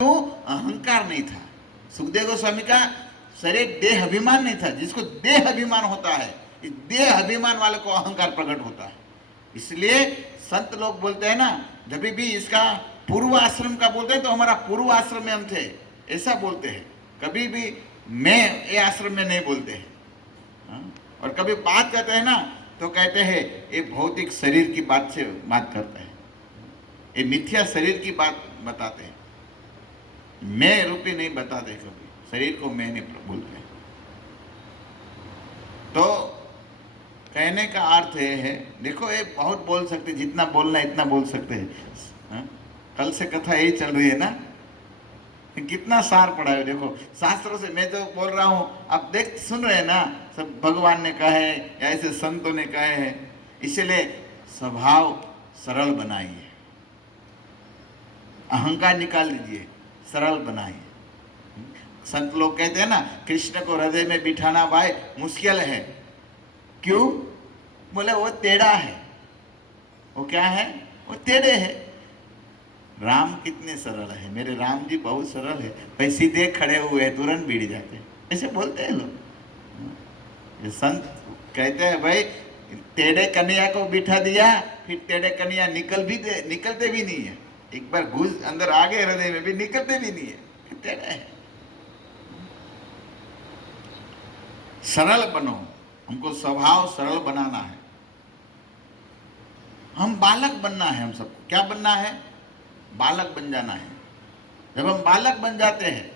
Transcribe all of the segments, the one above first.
क्यों? अहंकार नहीं था। सुखदेव गोस्वामी का शरीर देह अभिमान नहीं था। जिसको देह अभिमान होता है, इस देह अभिमान वाले को अहंकार प्रकट होता है। इसलिए संत लोग बोलते हैं ना, जब भी इसका पूर्व आश्रम का बोलते हैं तो हमारा पूर्व आश्रम में हम थे, ऐसा बोलते हैं। कभी भी मैं ये आश्रम में नहीं बोलते हैं। और कभी बात करते हैं ना तो कहते हैं ये भौतिक शरीर की बात से बात करते हैं, ये मिथ्या शरीर की बात बताते हैं, मैं रूपी नहीं बताते। कभी शरीर को मैं नहीं बोलते। तो कहने का अर्थ ये है, देखो ये बहुत बोल सकते, जितना बोलना इतना बोल सकते हैं। कल से कथा यही चल रही है ना, कितना सार पड़ा है। देखो शास्त्रों से मैं जो बोल रहा हूँ आप देख सुन रहे हैं ना, सब भगवान ने कहा है या ऐसे संतों ने कहे हैं। इसलिए स्वभाव सरल बनाइए, अहंकार निकाल दीजिए, सरल बनाइए। संत लोग कहते हैं ना, कृष्ण को हृदय में बिठाना भाई मुश्किल है। क्यों? बोले वो टेढ़ा है। वो क्या है? वो टेढ़े है। राम कितने सरल है, मेरे राम जी बहुत सरल है भाई, सीधे खड़े हुए हैं तुरंत भिड़ जाते, ऐसे बोलते हैं लोग। ये संत कहते हैं भाई टेढ़े कन्हैया को बिठा दिया, फिर टेढ़े कन्हैया निकलते भी नहीं है। एक बार घुस अंदर आ गए हृदय में भी निकलते भी नहीं है, टेढ़े है। सरल बनो, हमको स्वभाव सरल बनाना है। हम बालक बनना है, हम सबको क्या बनना है? बालक बन जाना है। जब हम बालक बन जाते हैं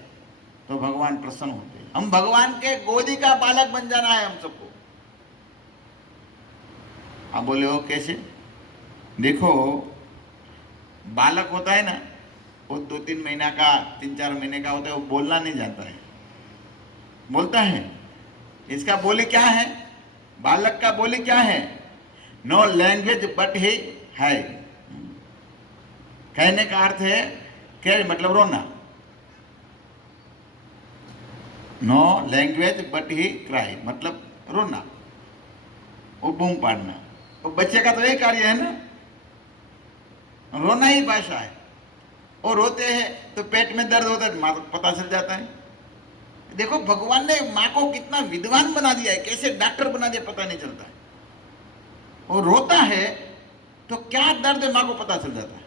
तो भगवान प्रसन्न होते हैं। हम भगवान के गोदी का बालक बन जाना है हम सबको। आप बोले हो कैसे? देखो बालक होता है ना, वो 2-3 महीना का 3-4 महीने का होता है, वो बोलना नहीं जानता है, बोलता है। इसका बोली क्या है? बालक का बोली क्या है? नो लैंग्वेज बट ही है। कहने का अर्थ है क्या? मतलब रोना। No language but he cry, मतलब रोना, वो बूम पाड़ना। वो बच्चे का तो यही कार्य है ना, रोना ही भाषा है। और रोते हैं तो पेट में दर्द होता है, माँ को पता चल जाता है। देखो भगवान ने माँ को कितना विद्वान बना दिया है, कैसे डॉक्टर बना दिया पता नहीं चलता है। वो रोता है तो क्या दर्द है माँ को पता चल जाता है।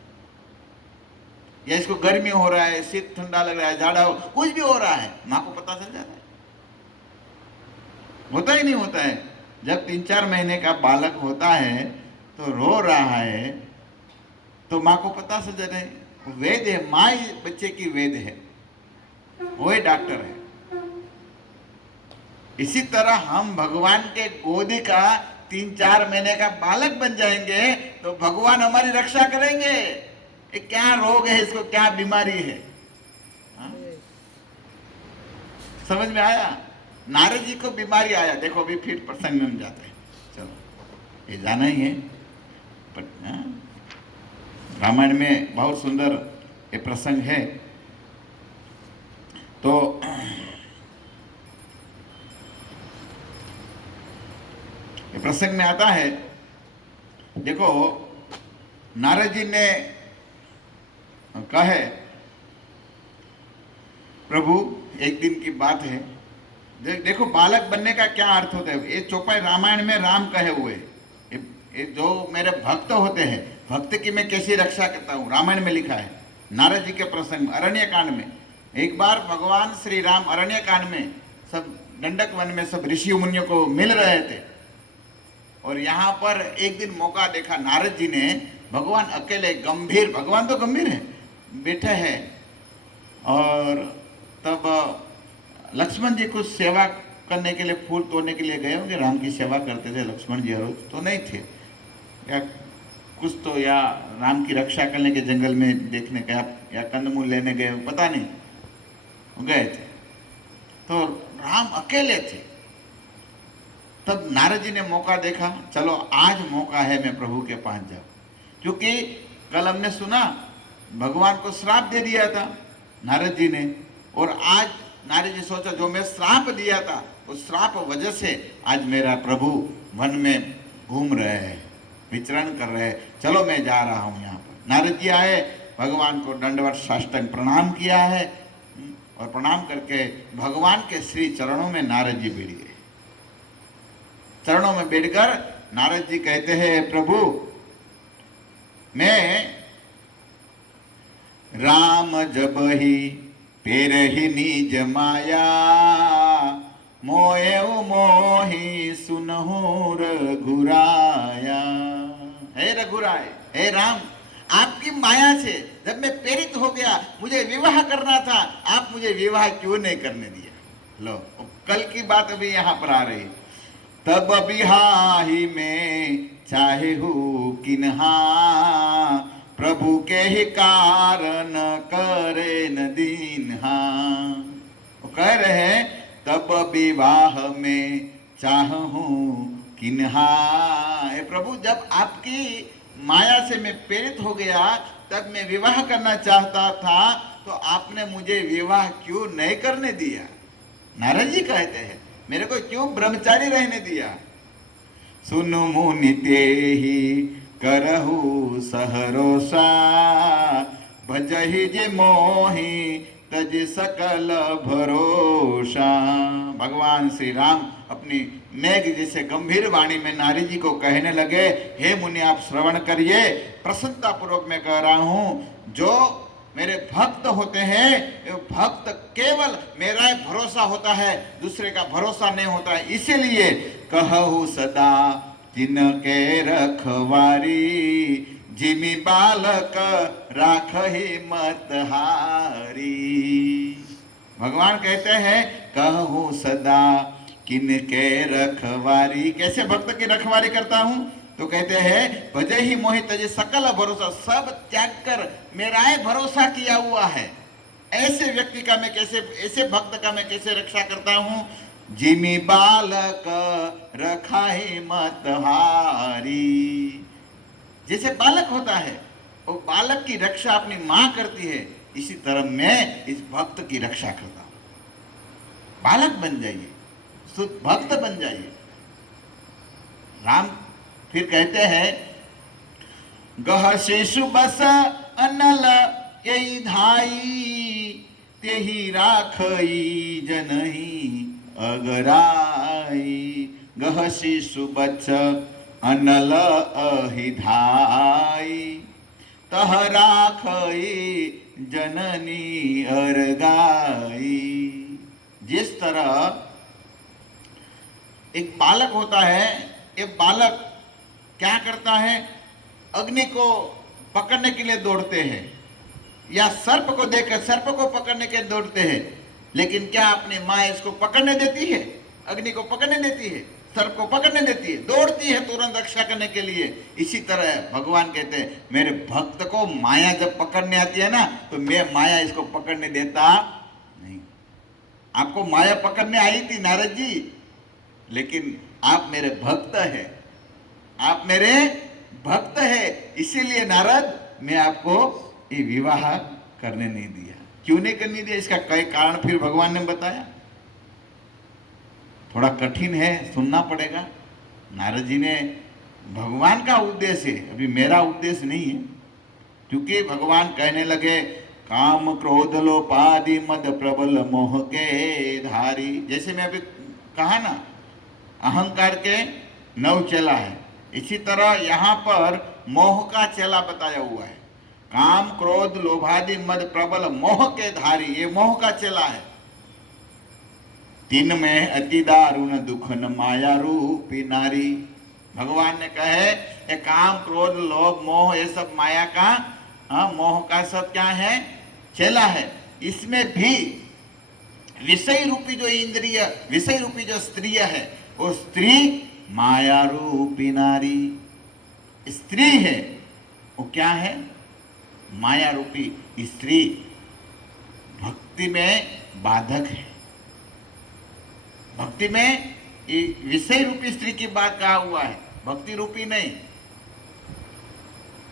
या इसको गर्मी हो रहा है, शीत ठंडा लग रहा है, जाड़ा हो, कुछ भी हो रहा है, माँ को पता चल जाता है। होता ही नहीं होता है। जब 3-4 महीने का बालक होता है तो रो रहा है तो माँ को पता चल जाता है। वेद है, माँ ही बच्चे की वेद है, वो ही डॉक्टर है। इसी तरह हम भगवान के गोदी का 3-4 महीने का बालक बन जाएंगे तो भगवान हमारी रक्षा करेंगे। ये क्या रोग है, इसको क्या बीमारी है? समझ में आया? नारद जी को बीमारी आया। देखो अभी फिर प्रसंग में हम जाते हैं, चलो ये जाना ही है। रामायण में बहुत सुंदर ये प्रसंग है। तो ये प्रसंग में आता है, देखो नारद जी ने कहे, प्रभु एक दिन की बात है। देखो बालक बनने का क्या अर्थ होता है, ये चौपाई रामायण में राम कहे हुए। ये जो मेरे भक्त होते हैं, भक्त की मैं कैसी रक्षा करता हूँ, रामायण में लिखा है। नारद जी के प्रसंग अरण्य कांड में, एक बार भगवान श्री राम अरण्य कांड में सब दंडक वन में सब ऋषि मुनियों को मिल रहे थे। और यहाँ पर एक दिन मौका देखा, नारद जी ने भगवान अकेले गंभीर, भगवान तो गंभीर है, बैठे हैं। और तब लक्ष्मण जी कुछ सेवा करने के लिए, फूल तोड़ने के लिए गए होंगे। राम की सेवा करते थे लक्ष्मण जी, और तो नहीं थे या कुछ तो, या राम की रक्षा करने के जंगल में देखने गया, या कंदमूल लेने गए, पता नहीं, गए थे। तो राम अकेले थे। तब नारद जी ने मौका देखा, चलो आज मौका है मैं प्रभु के पास जाऊं। क्योंकि कल हमने सुना भगवान को श्राप दे दिया था नारद जी ने, और आज नारद जी सोचा जो मैं श्राप दिया था उस श्राप वजह से आज मेरा प्रभु वन में घूम रहे हैं, विचरण कर रहे हैं, चलो मैं जा रहा हूँ यहाँ पर। नारद जी आए भगवान को दंडवत साष्टांग प्रणाम किया है और प्रणाम करके भगवान के श्री चरणों में नारद जी बैठ गए। चरणों में बैठकर नारद जी कहते हैं, प्रभु मैं राम जब ही पेरहि निज माया, मोए मोहि सुनहु रघुराया। हे रघुराय, हे राम, आपकी माया से जब मैं प्रेरित हो गया, मुझे विवाह करना था, आप मुझे विवाह क्यों नहीं करने दिया। लो, कल की बात अभी यहाँ पर आ रही। तब बिहाही में चाहे हो किन्हा, प्रभु के ही कारण करे न दीन्हा। वो कह रहे हैं, तब विवाह में चाहूं किन्हा। हे प्रभु, जब आपकी माया से मैं प्रेरित हो गया, तब मैं विवाह करना चाहता था, तो आपने मुझे विवाह क्यों नहीं करने दिया। नारद जी कहते हैं, मेरे को क्यों ब्रह्मचारी रहने दिया। सुनु मुनि तेहि करहु सहरोसा, भजहि जे मोहि तज सकल भरोसा। भगवान श्री राम अपनी मेघ जैसे गंभीर वाणी में नारद जी को कहने लगे, हे मुनि आप श्रवण करिए, प्रसन्नता पूर्वक मैं कह रहा हूं, जो मेरे भक्त होते हैं, भक्त केवल मेरा ही भरोसा होता है, दूसरे का भरोसा नहीं होता है। इसीलिए कहूँ सदा तिनके रखवारी, जिमि बालक राखहि मत हारी। भगवान कहते हैं, कहूँ सदा किनके रखवारी। कैसे भक्त की रखवारी करता हूँ, तो कहते हैं, भजहि ही मोहि तजे सकल भरोसा, सब त्याग कर मेरा ही भरोसा किया हुआ है। ऐसे व्यक्ति का मैं कैसे, ऐसे भक्त का मैं कैसे रक्षा करता हूँ। जिमि बालक रखाहि मत हारी। जैसे बालक होता है, वो बालक की रक्षा अपनी माँ करती है, इसी तरह मैं इस भक्त की रक्षा करता हूँ। बालक बन जाइए, शुद्ध भक्त बन जाइए। राम फिर कहते हैं, गह शिशु बस अनल यही धाई, तेहि राखई जनहि अगराई। गह शिशु बच अनल अहि धाई, तह राखई जननी अरगाई। जिस तरह एक बालक होता है, एक बालक क्या करता है, अग्नि को पकड़ने के लिए दौड़ते हैं, या सर्प को देखकर सर्प को पकड़ने के लिए दौड़ते हैं, लेकिन क्या अपनी माँ इसको पकड़ने देती है, अग्नि को पकड़ने देती है, सर्प को पकड़ने देती है, दौड़ती है तुरंत रक्षा करने के लिए। इसी तरह भगवान कहते हैं, मेरे भक्त को माया जब पकड़ने आती है ना, तो मैं माया इसको पकड़ने देता नहीं। आपको माया पकड़ने आई थी नारद जी, लेकिन आप मेरे भक्त हैं, आप मेरे भक्त है, इसीलिए नारद मैं आपको ये विवाह करने नहीं दिया। क्यों नहीं करने दिया, इसका कई कारण फिर भगवान ने बताया। थोड़ा कठिन है, सुनना पड़ेगा। नारद जी ने, भगवान का उद्देश्य है, अभी मेरा उद्देश्य नहीं है, क्योंकि भगवान कहने लगे, काम क्रोध लोपादि मद प्रबल मोह के धारी। जैसे मैं अभी कहा ना, अहंकार के 9 चेला है, इसी तरह यहाँ पर मोह का चेला बताया हुआ है। काम क्रोध लोभादि मद प्रबल मोह के धारी, ये मोह का चेला है। तीन में अति दारुण दुख न माया रूपी नारी। भगवान ने कहे, ये काम क्रोध लोभ मोह ये सब माया का, मोह का सब क्या है, चेला है। इसमें भी विषय रूपी जो इंद्रिय, विषय रूपी जो स्त्री है, वो स्त्री माया रूपी नारी। स्त्री है, वो क्या है, माया रूपी स्त्री भक्ति में बाधक है। भक्ति में विषय रूपी स्त्री की बात कहा हुआ है, भक्ति रूपी नहीं।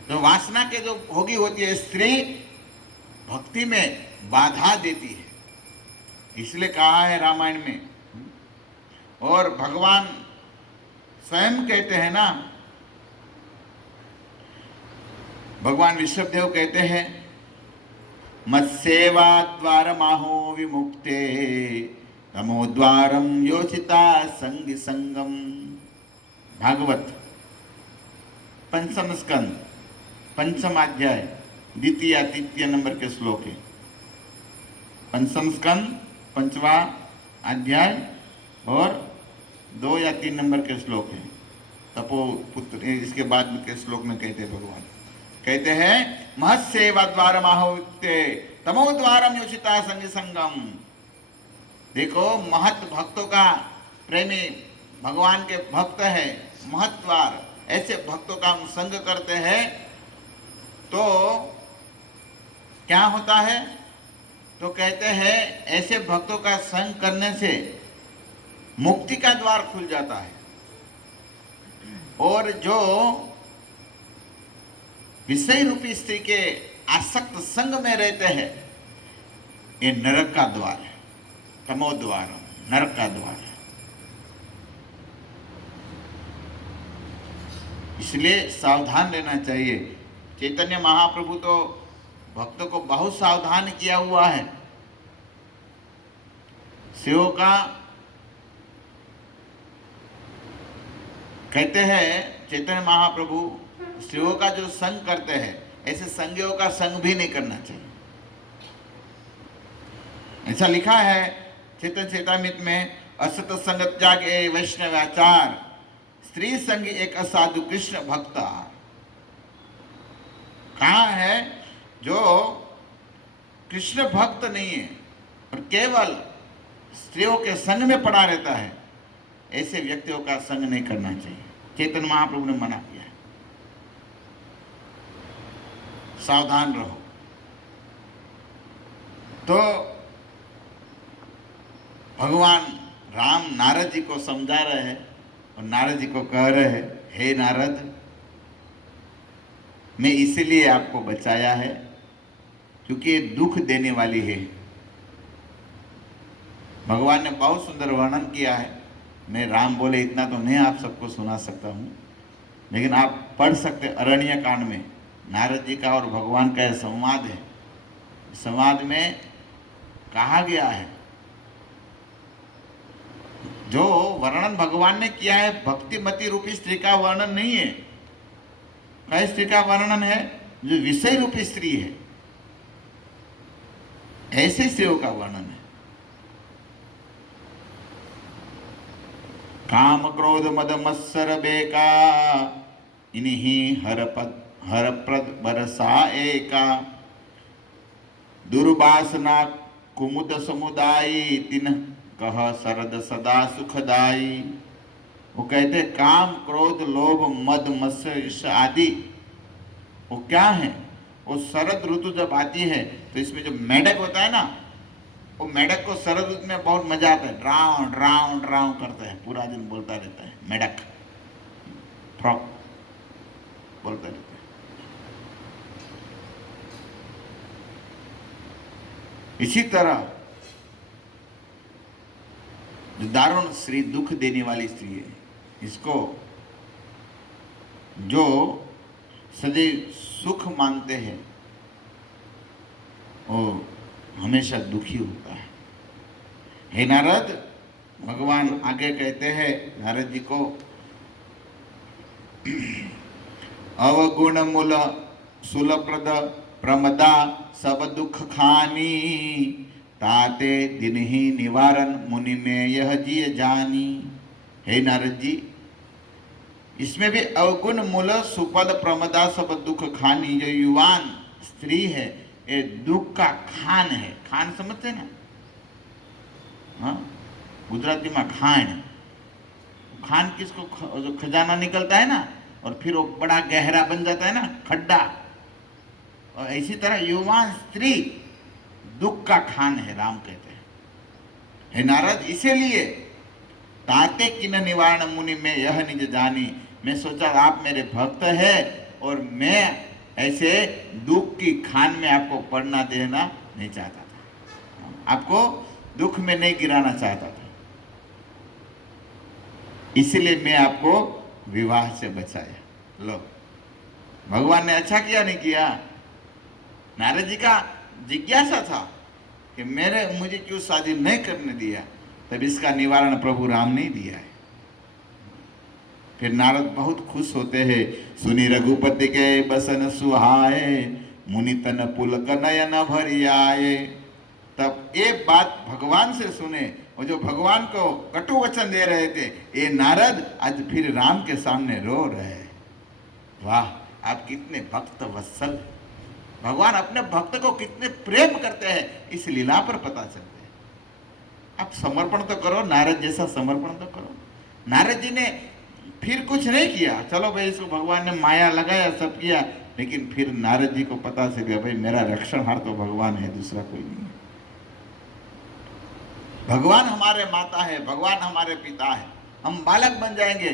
तो वासना के जो भोगी होती है स्त्री, भक्ति में बाधा देती है, इसलिए कहा है रामायण में। और भगवान स्वयं कहते हैं ना, भगवान विश्वदेव कहते हैं, मत्सेवा द्वारमाहो विमुक्ते तमोद्वारम योषिता संग संगम। भागवत पंचम स्कंद पंचम अध्याय द्वितीय तृतीय नंबर के श्लोक है। पंचम स्कंद पंचवा अध्याय और 2 या 3 नंबर के श्लोक है। तपो पुत्र इसके बाद के श्लोक में कहते हैं, भगवान कहते हैं महत्सेवा द्वार माहुक्ते तमो द्वारम योषिता संग संगम। देखो महत भक्तों का प्रेमी भगवान के भक्त है महत्वार, ऐसे भक्तों का हम संग करते हैं तो क्या होता है? तो कहते हैं ऐसे भक्तों का संग करने से मुक्ति का द्वार खुल जाता है, और जो विषय रूपी स्त्री के आसक्त संग में रहते हैं ये नरक का द्वार है, तमो द्वार, नरक का द्वार है। इसलिए सावधान रहना चाहिए। चैतन्य महाप्रभु तो भक्तों को बहुत सावधान किया हुआ है। शिव का कहते हैं चैतन्य महाप्रभु शिव का जो संग करते हैं ऐसे संगियों का संग भी नहीं करना चाहिए। ऐसा लिखा है चैतन्य चैतामृत में, असत संगत जागे वैष्णवाचार स्त्री संग एक असाधु कृष्ण भक्ता। कहाँ है जो कृष्ण भक्त नहीं है और केवल स्त्रियों के संग में पड़ा रहता है, ऐसे व्यक्तियों का संग नहीं करना चाहिए। चैतन्य महाप्रभु ने मना किया है, सावधान रहो। तो भगवान राम नारद जी को समझा रहे हैं और नारद जी को कह रहे हैं, हे नारद मैं इसीलिए आपको बचाया है क्योंकि ये दुख देने वाली है। भगवान ने बहुत सुंदर वर्णन किया है। मैं राम बोले इतना तो नहीं आप सबको सुना सकता हूँ, लेकिन आप पढ़ सकते अरण्य कांड में नारद जी का और भगवान का यह संवाद है। संवाद में कहा गया है, जो वर्णन भगवान ने किया है भक्तिमती रूपी स्त्री का वर्णन नहीं है। कई स्त्री का वर्णन है जो विषय रूपी स्त्री है, ऐसे स्त्रियों का वर्णन है। काम क्रोध मद मत्सर बेका इन्हीं हर प्रद बरसा एका दुर्वासना कुमुद समुदायी तिन कह सरद सदा सुखदाई। वो कहते काम क्रोध लोभ मद मत्सर आदि वो क्या है? वो शरद ऋतु जब आती है तो इसमें जो मेढक होता है ना, वो मेढक को शरद ऋतु में बहुत मजा आता है, ड्राउ ड्राउ ड्राउ करता है, पूरा दिन बोलता रहता है मेढक, फ्रॉक बोलता रहता है। इसी तरह जो दारुण स्त्री दुख देने वाली स्त्री है, इसको जो सदैव सुख मानते हैं वो हमेशा दुखी होता है। हे नारद, भगवान आगे कहते हैं नारद जी को, अवगुण मूल सुलप्रद प्रमदा सब दुख खानी ताते दिन ही निवारण मुनि में यह जिय जानी। हे नारद जी, इसमें भी अवगुण मूल सुपद प्रमदा सब दुख खानी, जो युवान स्त्री है ये दुख का खान है। खान समझते ना? हाँ, गुजराती में खान। खान किसको, जो खजाना निकलता है ना और फिर वो बड़ा गहरा बन जाता है ना, खड्डा, और इसी तरह युवान स्त्री दुख का खान है, राम कहते हैं। हे नारद, इसीलिए ताते किन निवारण मुनि में यह निज जानी, मैं सोचा आप मेरे भक्त है और मैं ऐसे दुख की खान में आपको पड़ना देना नहीं चाहता था, आपको दुख में नहीं गिराना चाहता था, इसलिए मैं आपको विवाह से बचाया। लो, भगवान ने अच्छा किया नहीं किया? नारद जी का जिज्ञासा था कि मुझे क्यों शादी नहीं करने दिया, तब इसका निवारण प्रभु राम ने ही दिया है। फिर नारद बहुत खुश होते हैं, सुनी रघुपति के बसन सुहाए, मुनि तन पुलक नयन भरि आए। तब ये बात भगवान से सुने, और जो भगवान को कटु वचन दे रहे थे, ये नारद आज फिर राम के सामने रो रहे हैं। वाह, आप कितने भक्त वत्सल, भगवान अपने भक्त को कितने प्रेम करते हैं, इस लीला पर पता चलता है। आप समर्पण तो करो, नारद जैसा समर्पण तो करो। नारद जी ने फिर कुछ नहीं किया, चलो भाई इसको भगवान ने माया लगाया, सब किया, लेकिन फिर नारद जी को पता चल गया, भाई मेरा रक्षणहार तो भगवान है, दूसरा कोई नहीं है। भगवान हमारे माता है, भगवान हमारे पिता है। हम बालक बन जाएंगे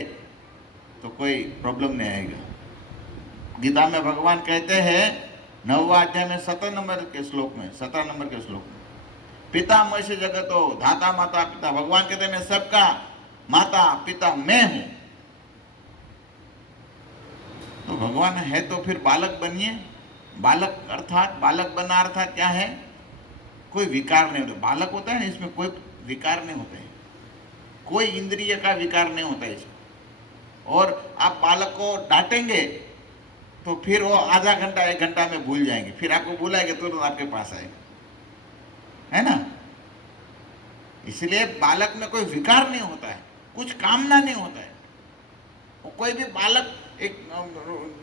तो कोई प्रॉब्लम नहीं आएगा। गीता में भगवान कहते हैं 9वां अध्याय में 17 नंबर के श्लोक में, 17 नंबर के श्लोक में, पिता मनुष्य जगत हो धाता माता पिता। भगवान कहते हैं मैं सबका माता पिता मैं हूं। तो भगवान है तो फिर बालक बनिए। बालक अर्थात बालक बनना अर्थात क्या है, कोई विकार नहीं होता। बालक होता है ना, इसमें कोई विकार नहीं होता है, कोई इंद्रिय का विकार नहीं होता है इसमें। और आप बालक को डांटेंगे तो फिर वो आधा घंटा 1 घंटा में भूल जाएंगे, फिर आपको बुलाएंगे तुरंत आपके पास आएगा, है ना। इसलिए बालक में कोई विकार नहीं होता है, कुछ कामना नहीं होता है। वो कोई भी बालक एक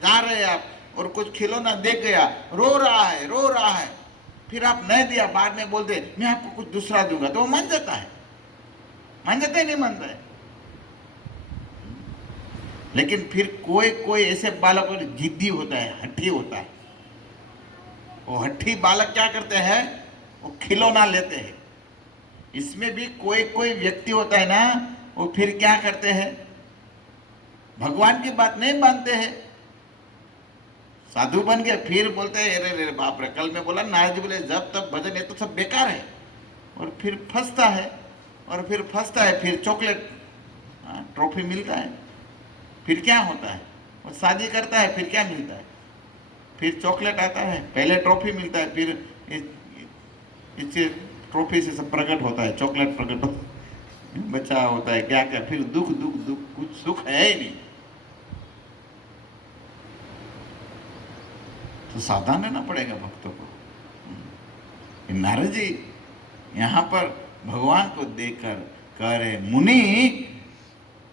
जा रहे हैं आप और कुछ खिलौना देख गया, रो रहा है, फिर आप नहीं दिया, बाद में बोलते मैं आपको कुछ दूसरा दूंगा, तो वो मान जाता है, मान जाता है नहीं मानता है। लेकिन फिर कोई ऐसे बालक जिद्दी होता है, हठी होता है। वो हठी बालक क्या करते हैं, वो खिलौना लेते हैं। इसमें भी कोई व्यक्ति होता है ना, वो फिर क्या करते हैं, भगवान की बात नहीं मानते हैं, साधु बन गए, फिर बोलते हैं अरे बाप रे, कल में बोला नारद जी बोले जब तब भजन, ये तो सब बेकार है। और फिर फंसता है, फिर चॉकलेट ट्रॉफी मिलता है, फिर क्या होता है, और शादी करता है, फिर क्या मिलता है, फिर चॉकलेट आता है, पहले ट्रॉफी मिलता है, फिर इस ट्रॉफी से सब प्रकट होता है, चॉकलेट प्रकट होता है, बच्चा होता है, क्या क्या, फिर दुख, कुछ सुख है ही नहीं। तो सावधान रहना पड़ेगा भक्तों को। नारद जी यहाँ पर भगवान को देखकर कह रहे, मुनि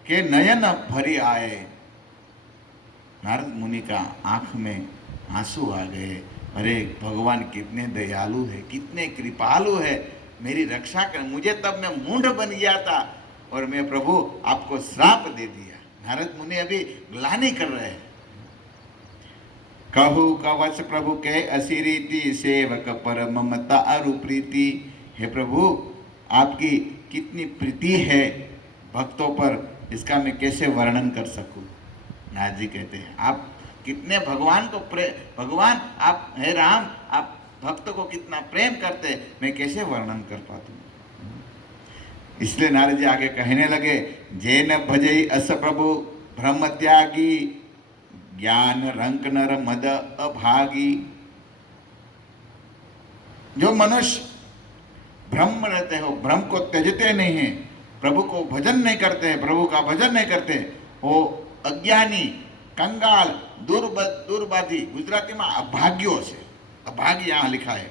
के नयन भरी आए। नारद मुनि का आंख में आंसू आ गए। अरे भगवान कितने दयालु है, कितने कृपालु है, मेरी रक्षा कर। मुझे तब मैं मूढ़ बन गया था और मैं प्रभु आपको श्राप दे दिया। नारद मुनि अभी ग्लानि कर रहे हैं। कहु कवच प्रभु के असिरीति, सेवक पर ममता अरु प्रीति। हे प्रभु आपकी कितनी प्रीति है भक्तों पर, इसका मैं कैसे वर्णन कर सकूं। नारद जी कहते हैं आप कितने भगवान को भगवान आप, हे राम, आप भक्त को कितना प्रेम करते, मैं कैसे वर्णन कर पाता हूं। इसलिए नारद जी आगे कहने लगे, जैन भजई अस प्रभु ब्रह्म त्यागी, ज्ञान रंक नर मद अभागी। जो मनुष्य ब्रह्म रहते हो, ब्रह्म को त्यजते नहीं है, प्रभु को भजन नहीं करते, प्रभु का भजन नहीं करते, वो अज्ञानी, कंगाल, दुर्बाधी, गुजराती में अभाग्यों से, अभाग्य यहाँ लिखा है,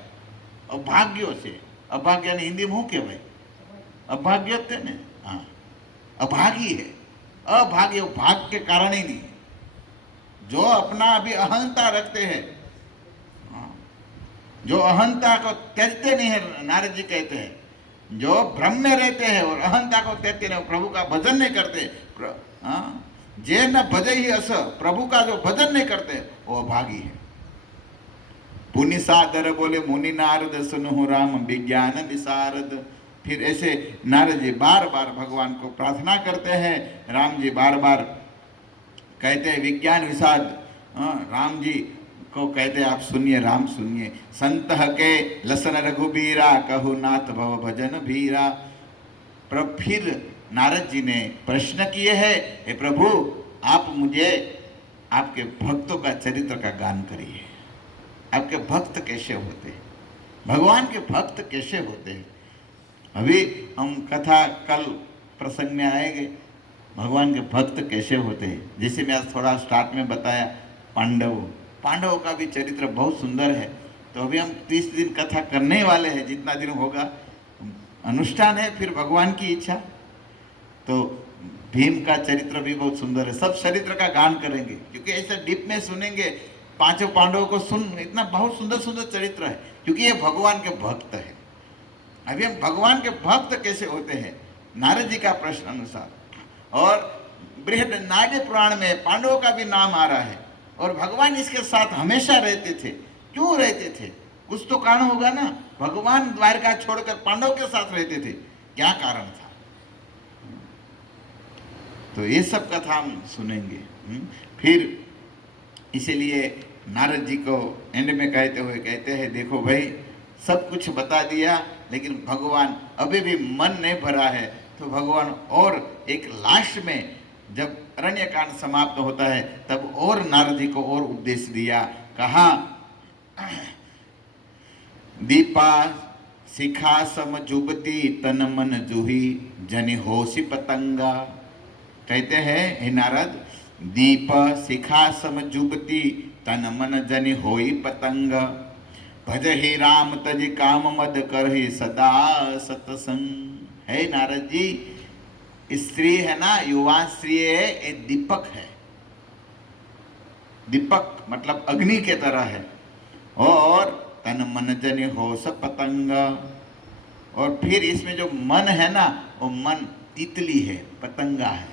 अभाग्यों से। अभाग्य यानी हिंदी में हूँ क्या भाई, अभाग्य थे ने, हाँ अभागी है। अभाग्य भाग के कारण ही नहीं, जो अपना अभी अहंता रखते हैं, जो अहंता को त्यजते नहीं है। नारद जी कहते हैं जो भ्रम में रहते हैं और अहंता को त्यजते नहीं, प्रभु का भजन नहीं करते, जे न भजे ही अस, प्रभु का जो भजन नहीं करते वो अभागी है। पुनि सादर बोले मुनि नारद, सुनु राम विज्ञान विशारद। फिर ऐसे नारद जी बार बार भगवान को प्रार्थना करते हैं। राम जी बार बार कहते हैं विज्ञान विशारद, राम जी को कहते हैं आप सुनिए, राम सुनिए। संत के लसन रघुबीरा, कहु नाथ भव भजन भीरा। पर फिर नारद जी ने प्रश्न किए हैं, हे प्रभु आप मुझे आपके भक्तों का चरित्र का गान करिए, आपके भक्त कैसे होते, भगवान के भक्त कैसे होते हैं। अभी हम कथा कल प्रसंग में आएंगे, भगवान के भक्त कैसे होते हैं। जैसे मैं आज थोड़ा स्टार्ट में बताया, पांडवों का भी चरित्र बहुत सुंदर है। तो अभी हम 30 दिन कथा करने वाले हैं, जितना दिन होगा अनुष्ठान है, फिर भगवान की इच्छा। तो भीम का चरित्र भी बहुत सुंदर है, सब चरित्र का गान करेंगे, क्योंकि ऐसे डीप में सुनेंगे। पांचों पांडवों को सुन, इतना बहुत सुंदर सुंदर चरित्र है, क्योंकि ये भगवान के भक्त है। अभी हम भगवान के भक्त कैसे होते हैं, नारद जी का प्रश्न अनुसार। और बृहद नाट्य पुराण में पांडवों का भी नाम आ रहा है, और भगवान इसके साथ हमेशा रहते थे। क्यों रहते थे, कुछ तो कारण होगा ना। भगवान द्वारका छोड़कर पांडव के साथ रहते थे, क्या कारण था। तो ये सब कथा हम सुनेंगे। फिर इसीलिए नारद जी को एंड में कहते हुए कहते हैं, देखो भाई सब कुछ बता दिया, लेकिन भगवान अभी भी मन नहीं भरा है। तो भगवान और एक लास्ट में जब अरण्यकांड समाप्त होता है, तब और नारद जी को और उपदेश दिया। कहा, दीपा शिखा सम जुबती तन मन जूही जनि होसी पतंगा। कहते हैं, हे नारद, दीप शिखा सम जुबती तन मन जनि होई पतंग। भज ही राम तज काम मद कर ही सदा सतसंग। है नारद जी, स्त्री है ना, युवा स्त्री है, एक दीपक है। दीपक मतलब अग्नि के तरह है। और तन मन जनि हो स पतंग। और फिर इसमें जो मन है ना, वो मन तितली है, पतंगा है।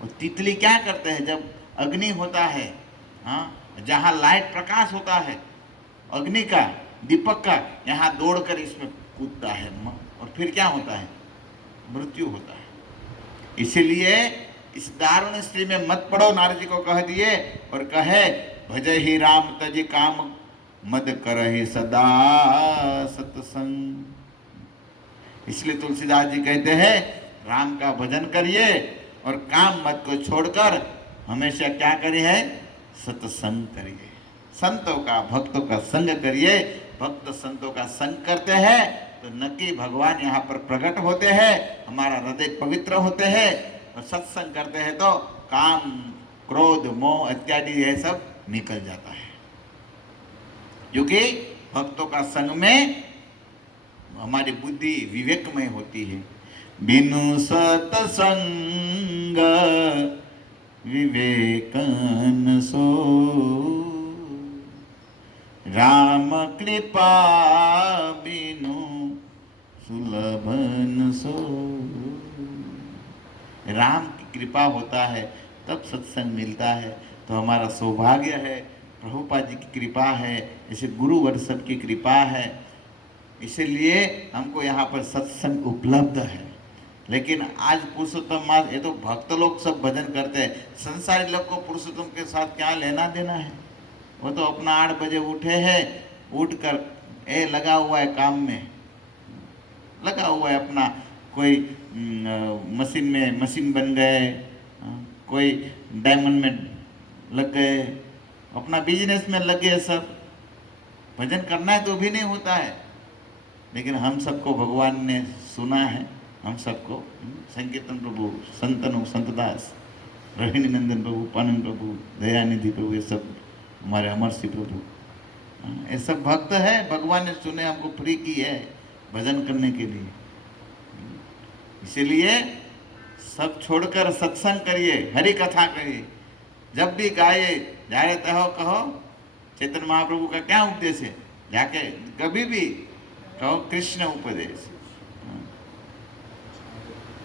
और तितली क्या करते हैं, जब अग्नि होता है, हाँ, जहाँ लाइट प्रकाश होता है अग्नि का, दीपक का, यहाँ दौड़कर इसमें कूदता है, और फिर क्या होता है, मृत्यु होता है। इसीलिए इस दारुण स्त्री में मत पड़ो, नारद जी को कह दिए। और कहे, भज ही राम तज काम मद करहि सदा सतसंग। इसलिए तुलसीदास जी कहते हैं, राम का भजन करिए और काम मत को छोड़कर हमेशा क्या करिए, सत्संग करिए। संतों का, भक्तों का संग करिए। भक्त संतों का संग करते हैं तो नक्की भगवान यहाँ पर प्रकट होते हैं, हमारा हृदय पवित्र होते हैं। और सत्संग करते हैं तो काम, क्रोध, मोह इत्यादि यह सब निकल जाता है, क्योंकि भक्तों का संग में हमारी बुद्धि विवेकमय होती है। बिनु सत्संग विवेकन सो, राम कृपा बिनु सुलभन सो। राम की कृपा होता है तब सत्संग मिलता है, तो हमारा सौभाग्य है। प्रभुपाद जी की कृपा है, जैसे गुरु वर्षभ की कृपा है, इसीलिए हमको यहाँ पर सत्संग उपलब्ध है। लेकिन आज पुरुषोत्तम मास, ये तो भक्त लोग सब भजन करते हैं, संसारी लोग को पुरुषोत्तम के साथ क्या लेना देना है। वो तो अपना 8 बजे उठे हैं, उठकर लगा हुआ है काम में, लगा हुआ है अपना, कोई मशीन बन गए, कोई डायमंड में लग गए, अपना बिजनेस में लग गए सब। भजन करना है तो भी नहीं होता है। लेकिन हम सबको भगवान ने सुना है, हम सबको संकीर्तन प्रभु, संतनु संतदास, रोहिणी नंदन प्रभु, पानन प्रभु, दयानिधि प्रभु, ये सब हमारे अमर सिंह प्रभु, ये सब भक्त है। भगवान ने सुने, हमको फ्री की है भजन करने के लिए। इसीलिए सब छोड़कर सत्संग करिए, हरि कथा करिए। जब भी गाए, जाए तहो कहो, चैतन्य महाप्रभु का क्या उपदेश है, जाके कभी भी कहो कृष्ण उपदेश,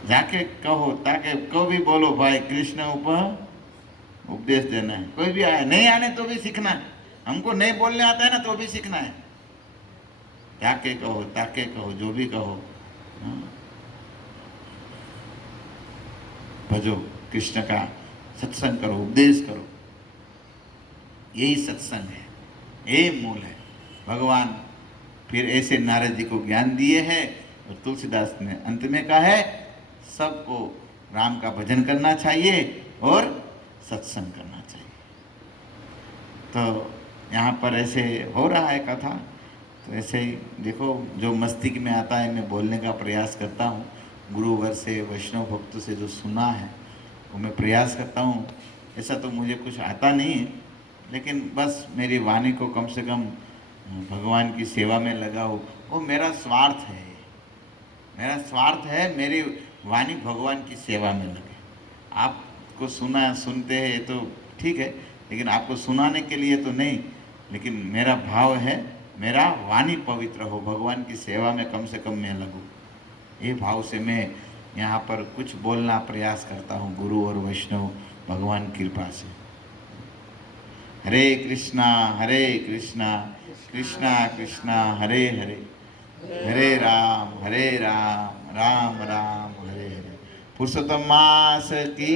जाके कहो, ताकि कभी बोलो भाई कृष्ण उपदेश देना है। कोई भी आए, नहीं आने तो भी सीखना है, हमको नहीं बोलने आता है ना तो भी सीखना है। जाके कहो, ताके कहो, जो भी कहो, भजो कृष्ण का, सत्संग करो, उपदेश करो। यही सत्संग है, यही मूल है। भगवान फिर ऐसे नारद जी को ज्ञान दिए हैं, और तुलसीदास ने अंत में कहा है, सबको राम का भजन करना चाहिए और सत्संग करना चाहिए। तो यहाँ पर ऐसे हो रहा है कथा। तो ऐसे ही देखो, जो मस्तिष्क में आता है मैं बोलने का प्रयास करता हूँ। गुरुवर से, वैष्णव भक्तों से जो सुना है वो मैं प्रयास करता हूँ। ऐसा तो मुझे कुछ आता नहीं है, लेकिन बस मेरी वाणी को कम से कम भगवान की सेवा में लगाओ, वो मेरा स्वार्थ है। मेरा स्वार्थ है मेरी वाणी भगवान की सेवा में लगे। आपको सुनते हैं ये तो ठीक है, लेकिन आपको सुनाने के लिए तो नहीं। लेकिन मेरा भाव है मेरा वाणी पवित्र हो, भगवान की सेवा में कम से कम मैं लगूँ। ये भाव से मैं यहाँ पर कुछ बोलना प्रयास करता हूँ, गुरु और वैष्णव भगवान कृपा से। हरे कृष्णा कृष्णा कृष्णा हरे हरे, हरे राम राम राम हरे हरे। पुरुषोत्तम मास की